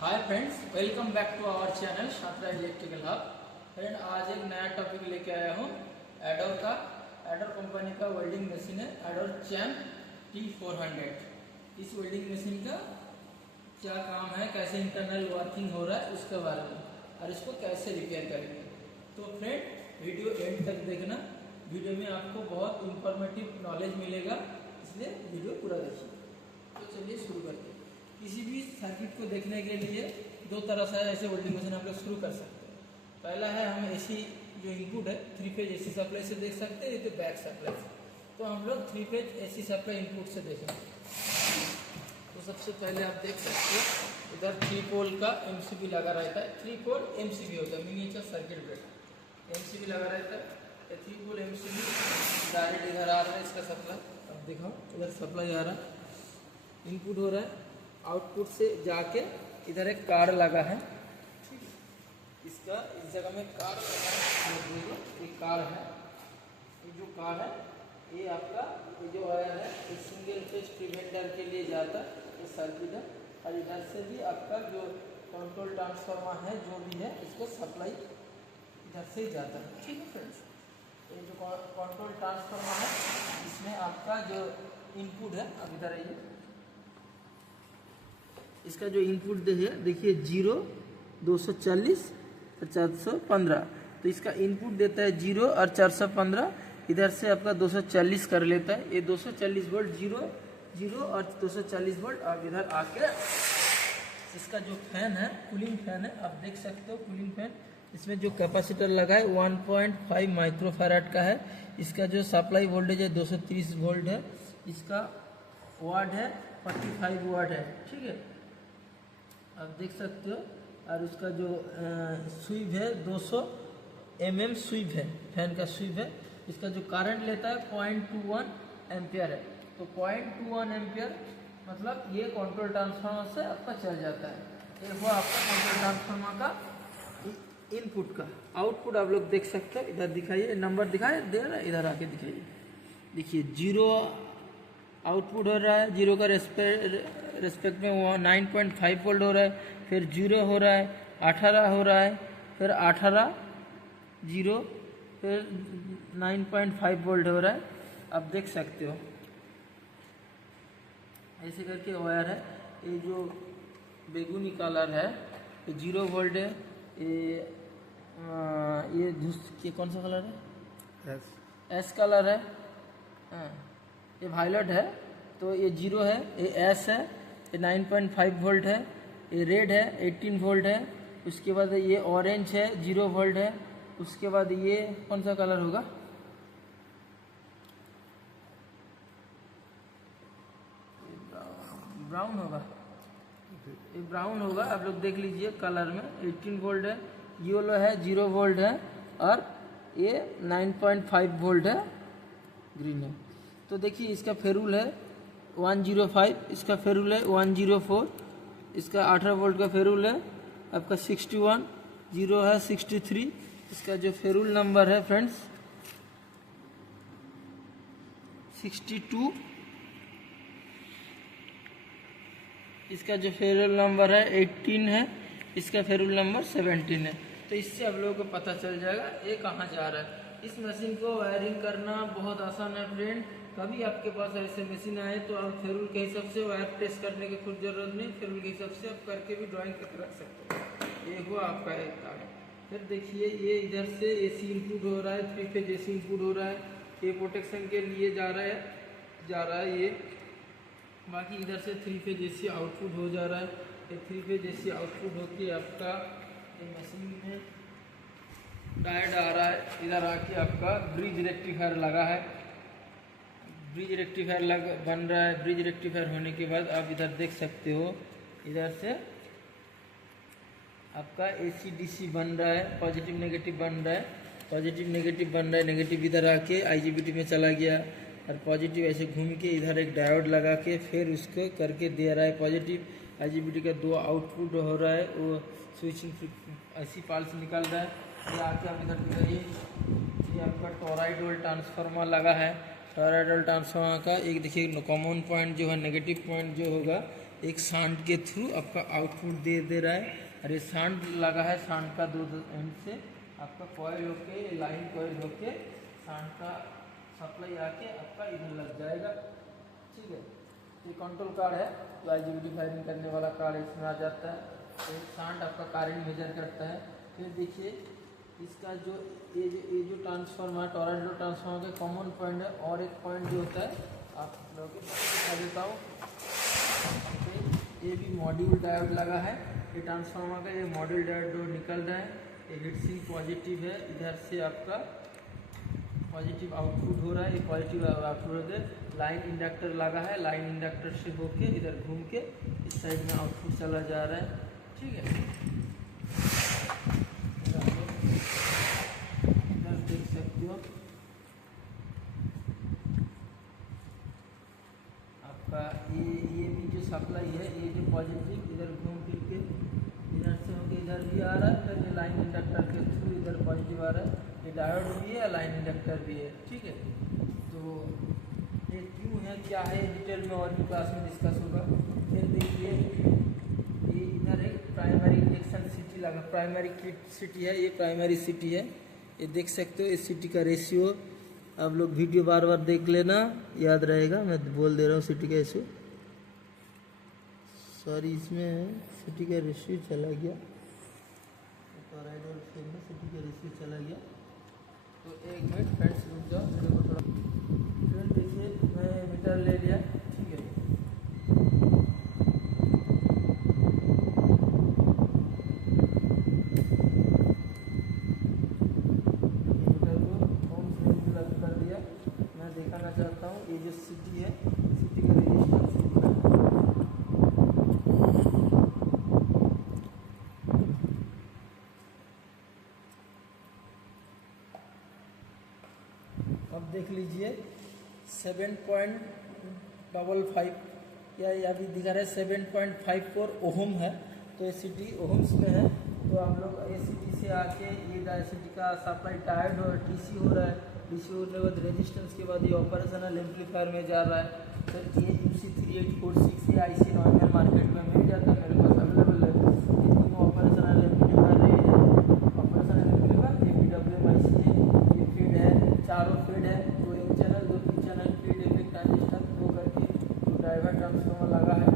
Hi friends, welcome back to our channel Chhatra electrical hub. Friend, आज एक नया topic लेके आया हूँ एडोर का। एडोर कंपनी का वेल्डिंग मशीन है एडोर चैम्प T400। इस वेल्डिंग मशीन का क्या काम है, कैसे इंटरनल वर्किंग हो रहा है उसके बारे में, और इसको कैसे रिपेयर करेंगे। तो फ्रेंड, वीडियो एंड तक देखना। वीडियो में आपको बहुत इंफॉर्मेटिव नॉलेज मिलेगा, इसलिए वीडियो पूरा देखिए। तो चलिए शुरू करते हैं। किसी भी सर्किट को देखने के लिए दो तरह से ऐसे वेल्डिंग मशीन आप लोग शुरू कर सकते हैं। पहला है, हम एसी जो इनपुट है 3 फेज एसी सप्लाई से देख सकते हैं, तो बैक सप्लाई से। तो हम लोग 3 फेज एसी सप्लाई इनपुट से देखेंगे। तो सबसे पहले आप देख सकते हो इधर 3 पोल का एमसीबी लगा रहता है। 3 पोल एमसीबी होता है, मिनिएचर सर्किट ब्रेकर। एमसीबी लगा रहता है। 3 पोल एमसीबी डायरेक्ट इधर आ रहा है इसका सप्लाई। अब देखो इधर सप्लाई आ रहा है, इनपुट हो रहा है, आउटपुट से जाके इधर एक कार्ड लगा है। ठीक है, इसका इस जगह में कार्ड लगा है। ये कार्ड है, ये जो कार्ड है ये आपका ये जो वायर है ये सिंगल फेज प्रिवेंटर के लिए जाता है, ये सर्किट है। और इधर से भी आपका जो कंट्रोल ट्रांसफार्मर है जो भी है इसको सप्लाई इधर से ही जाता है। ठीक है फ्रेंड्स, ये जो कंट्रोल ट्रांसफार्मर है इसमें आपका जो इनपुट है, अब इधर आइए, इसका जो इनपुट देखिए 0, 240 और 415। तो इसका इनपुट देता है 0 और 415। इधर से आपका 240 कर लेता है। ये 240 वोल्ट 0 और 240 वोल्ट। अब इधर आके इसका जो फैन है, कूलिंग फैन है, आप देख सकते हो कूलिंग फैन। इसमें जो कैपेसिटर लगा है 1.5 माइक्रोफैराड का है। इसका जो सप्लाई वोल्टेज है 230 वोल्ट है। इसका वाट है 45 वाट है। ठीक है, आप देख सकते हो। और उसका जो स्विच है 200 mm स्विच है, फैन का स्विच है। इसका जो करंट लेता है 0.21 एम्पियर है। तो 0.21 एम्पियर मतलब ये कंट्रोल ट्रांसफार्मर से आपका चल जाता है। ये वो आपका कंट्रोल ट्रांसफार्मर का इनपुट का। आउटपुट आप लोग देख सकते हो, इधर दिखाइए, नंबर दिखाए दे रहा है, इधर आके दिखाइए। देखिए 0 आउटपुट हो रहा है, 0 का रेस्पेक्ट में वो 9.5 वोल्ट हो रहा है। फिर 0 हो रहा है, 18 हो रहा है, फिर 18 0, फिर 9.5 वोल्ट हो रहा है। आप देख सकते हो ऐसे करके वायर है। ये जो बेगुनी कलर है ये 0 वोल्ट है। ये कौन सा कलर है? एस कलर है। हाँ, ये वायलेट है, तो ये 0 है। ये एस है, ये 9.5 वोल्ट है। ये रेड है 18 वोल्ट है। उसके बाद ये ऑरेंज है 0 वोल्ट है। उसके बाद ये कौन सा कलर होगा? ब्राउन होगा, ये ब्राउन होगा। आप लोग देख लीजिए कलर में 18 वोल्ट है। येलो है 0 वोल्ट है। और ये 9.5 वोल्ट है, ग्रीन है। तो देखिए इसका फेरूल है 105, इसका फेरूल है 104, इसका 18 वोल्ट का फेरूल है आपका 61, 0 है 63। इसका जो फेरूल नंबर है फ्रेंड्स 62। इसका जो फेरूल नंबर है 18 है। इसका फेरूल नंबर 17 है। तो इससे आप लोगों को पता चल जाएगा ये कहाँ जा रहा है। इस मशीन को वायरिंग करना बहुत आसान है फ्रेंड। कभी आपके पास ऐसे मशीन आए तो आप फेरूल के हिसाब से वायर टेस्ट करने की खुद जरूरत नहीं, फेरूल के हिसाब से आप करके भी ड्राइंग करके रख सकते हो। ये हुआ आपका एक काम। फिर देखिए ये इधर से एसी इनपुट हो रहा है, 3 फेज एसी इनपुट हो रहा है। ये प्रोटेक्शन के लिए जा रहा है ये। बाकी इधर से 3 फेज एसी आउटपुट हो जा रहा है। ये 3 फेज एसी आउटपुट होके आपका ये मशीन में डायोड आ रहा है। इधर आके आपका ब्रिज रेक्टिफायर लगा है, ब्रिज रेक्टिफायर बन रहा है। ब्रिज रेक्टिफायर होने के बाद आप इधर देख सकते हो, इधर से आपका एसी डीसी बन रहा है, पॉजिटिव नेगेटिव बन रहा है, पॉजिटिव नेगेटिव बन रहा है। नेगेटिव इधर आके आईजीबीटी में चला गया और पॉजिटिव ऐसे घूम के इधर एक डायोड लगा के फिर उसको करके दे रहा है। पॉजिटिव आईजीबीटी का 2 आउटपुट हो रहा है, वो स्विचिंग ऐसी पाल्स निकल रहा है। ये आके हम इधर दिखाइए, ये आपका टोराइडल ट्रांसफार्मर लगा है। टोराइडल ट्रांसफार्मर का एक देखिए कॉमन पॉइंट जो है, नेगेटिव पॉइंट जो होगा एक सांड के थ्रू आपका आउटपुट दे रहा है। और ये सांड लगा है, सांड का दो एंड से आपका कॉइल होके लाइन कॉइल होके सांड का सप्लाई आके आपका इधर लग जाएगा। ठीक है, ये कंट्रोल कार्ड है तो IGBT फायरिंग करने वाला कार्ड इसमें आ जाता है। तो सांड आपका करंट मेजर करता है। फिर देखिए इसका जो ये जो ट्रांसफार्मर टॉरॉइडल ट्रांसफार्मर का कॉमन पॉइंट है, और एक पॉइंट जो होता है आप लोगों को दिखा देता हूँ। ये भी मॉड्यूल डायोड लगा है, ये ट्रांसफार्मर का ये मॉड्यूल डायोड जो निकल रहा है, ये हीट सिंक पॉजिटिव है, इधर से आपका पॉजिटिव आउटपुट हो रहा है, ये पॉजिटिव आउटपुट होकर लाइन इंडक्टर लगा है, लाइन इंडक्टर से होके इधर घूम के इस साइड में आउटपुट चला जा रहा है। ठीक है, इधर देख सकते हो आपका ये भी जो सप्लाई है, ये जो पॉजिटिव इधर घूम फिर के इधर से होके इधर भी आ रहा है, फिर ये लाइन इंडक्टर के थ्रू इधर पॉजिटिव आ रहा है। ये डायोड भी है, लाइन इंडक्टर भी है। ठीक है, तो ये क्यों है क्या है डिटेल में और भी क्लास में डिस्कस होगा। फिर देखिए ये इधर एक प्राइमरी इंजेक्शन सिटी लगा, प्राइमरी किट सिटी है, ये प्राइमरी सिटी है, ये देख सकते हो। इस सिटी का रेशियो आप लोग वीडियो बार बार देख लेना, याद रहेगा, मैं बोल दे रहा हूँ सिटी का रेशियो। सॉरी, इसमें सिटी का रेशियो चला गया, सिटी का रेशियो चला गया। तो एक मिनट फ्रेंड्स रुक जाओ, मेरे को थोड़ा। फ्रेंड देखिए मैं मीटर ले लिया। ठीक है, मीटर को ओम से प्लग कर दिया। मैं दिखाना चाहता हूँ ये जो सिटी है, सिटी का रेजिस्टेंस कितना है। अब देख लीजिए 7.55 या अभी दिखा रहा है 7.54 ओहम है। तो ये सिटी ओहम्स में है। तो आप लोग ये सिटी से आके ये सिटी का सप्लाई टायर्ड और DC हो रहा है, DC होने के बाद रेजिस्टेंस के बाद ये ऑपरेशनल एम्पलीफायर में जा रहा है। फिर ये UC3846 ये IC नॉर्मल मार्केट में मिल जाता है, मेरे पास अवेलेबल है। ऑपरेशनल एम्पलीफायर ये है, ऑपरेशनल एम्पलीफायर ये PWM IC है, ये फीड है, चारों फीड है, दो इन चैनल दो P channel feed effect transistor दो करके जो ड्राइवर ट्रांसफार्मर लगा है। तो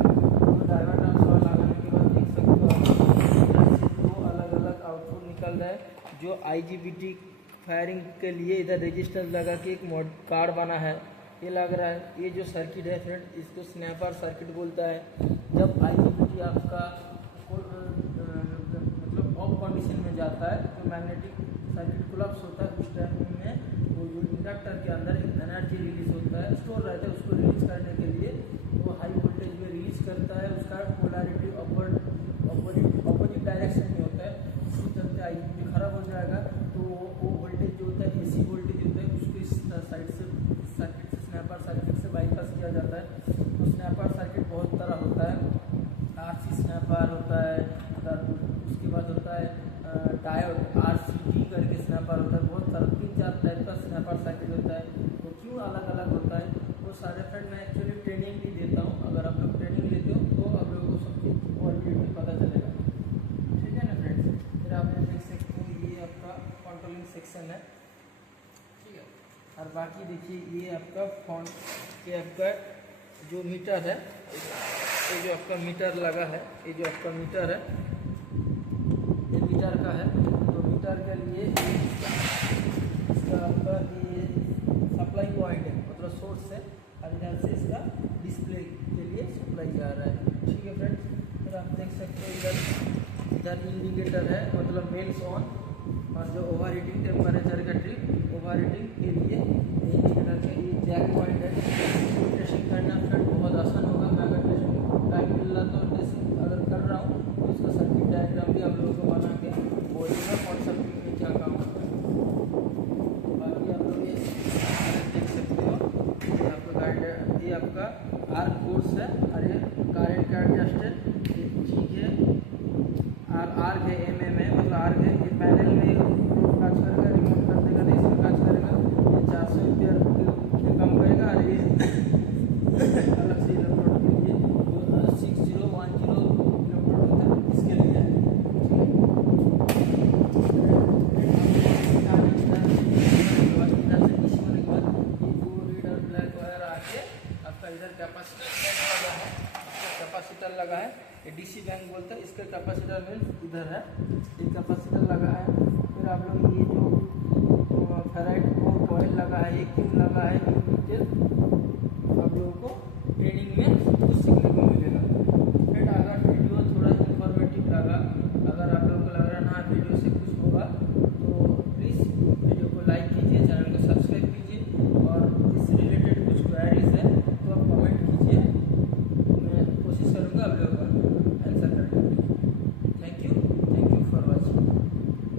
ड्राइवर ट्रांसफार्मर लगाने के बाद देख सकते हो आप दो अलग अलग आउटपुट निकल रहा है। जो IGBT फायरिंग के लिए इधर रेजिस्टेंस लगा के एक मॉड कार्ड बना है, ये लग रहा है। ये जो सर्किट है फ्रेंड, इसको स्नैपर सर्किट बोलता है। जब IGBT आपका मतलब ऑफ कंडीशन में जाता है, तो मैग्नेटिक सर्किट कोलैप्स होता है, उस टाइम में वो जो इंडक्टर के अंदर एक एनर्जी रिलीज होता है, स्टोर रहता है, उसको रिलीज करने के लिए वो हाई वोल्टेज में रिलीज करता है। उसका पोलैरिटी अपोजिट डायरेक्शन में होता है, इसके चलते IGBT खराब हो जाएगा। तो वो वोल्टेज जो होता है AC वोल्टेज होता है, उसको इस साइड से सर्किट से स्नैपर सर्किट से बाईपास किया जाता है। तो स्नैपर सर्किट बहुत तरह होता है, RC स्नैपर होता है, उसके बाद होता है डायोड RCD करके स्नैपर होता है। बहुत सारा 3-4 टाइप का स्नैपर सर्किट होता है। तो क्यों अलग अलग होता है वो सारे फ्रेंड मैं एक्चुअली ट्रेनिंग भी देता हूँ। अगर आप लोग ट्रेनिंग लेते हो तो आप लोगों को सब कुछ क्वालिटी पता चलेगा। ठीक है ना फ्रेंड्स। फिर आप देख सकते हो ये आपका कंट्रोलिंग सेक्शन है। ठीक है, और बाकी देखिए ये आपका फोन के आपका जो मीटर है, ये जो आपका मीटर लगा है, ये जो आपका मीटर है ये मीटर का है। तो मीटर के लिए इसका आपका ये सप्लाई पॉइंट है, मतलब सोर्स है, और इधर से इसका डिस्प्ले के लिए सप्लाई जा रहा है। ठीक है फ्रेंड्स, फिर आप देख सकते हो इधर इंडिकेटर है, मतलब मेल्स ऑन, और जो ओवर हीटिंग टेम्परेचर का ट्रिप ओवर हीटिंग के लिए इंडिकेटर के ये जैक पॉइंट है। टेस्टिंग करना फ्रेंड बहुत आसान होगा। मैं अगर टेस्टिंग टाइम मिल रहा तो टेस्टिंग अगर कर रहा हूँ तो इसका सर्किट डायग्राम भी आप लोगों को बना के बोलेगा कौन सा में क्या काम होता है। बाकी आप लोग ये देख सकते हो, ये आपका गाइड, ये आपका आर्क कोर्स है, और ये करेंट का एडजस्टर ये चीज है, और आर्क है MM है, मतलब आर्क है। ये पैनल में काज करेगा, रिमोट कर देगा तो इसमें काज करेगा। ये 400 एम्पीयर के कम करेगा, और ये अलग से इलेक्ट्रोड के लिए 60 कैपेसिटर लगा है, ये डीसी बैंक बोलते हैं इसका। कैपेसिटर मीन्स इधर है, ये कैपेसिटर लगा है। फिर आप लोग ये जो फेराइट को कॉइल लगा है, ये क्यों लगा है,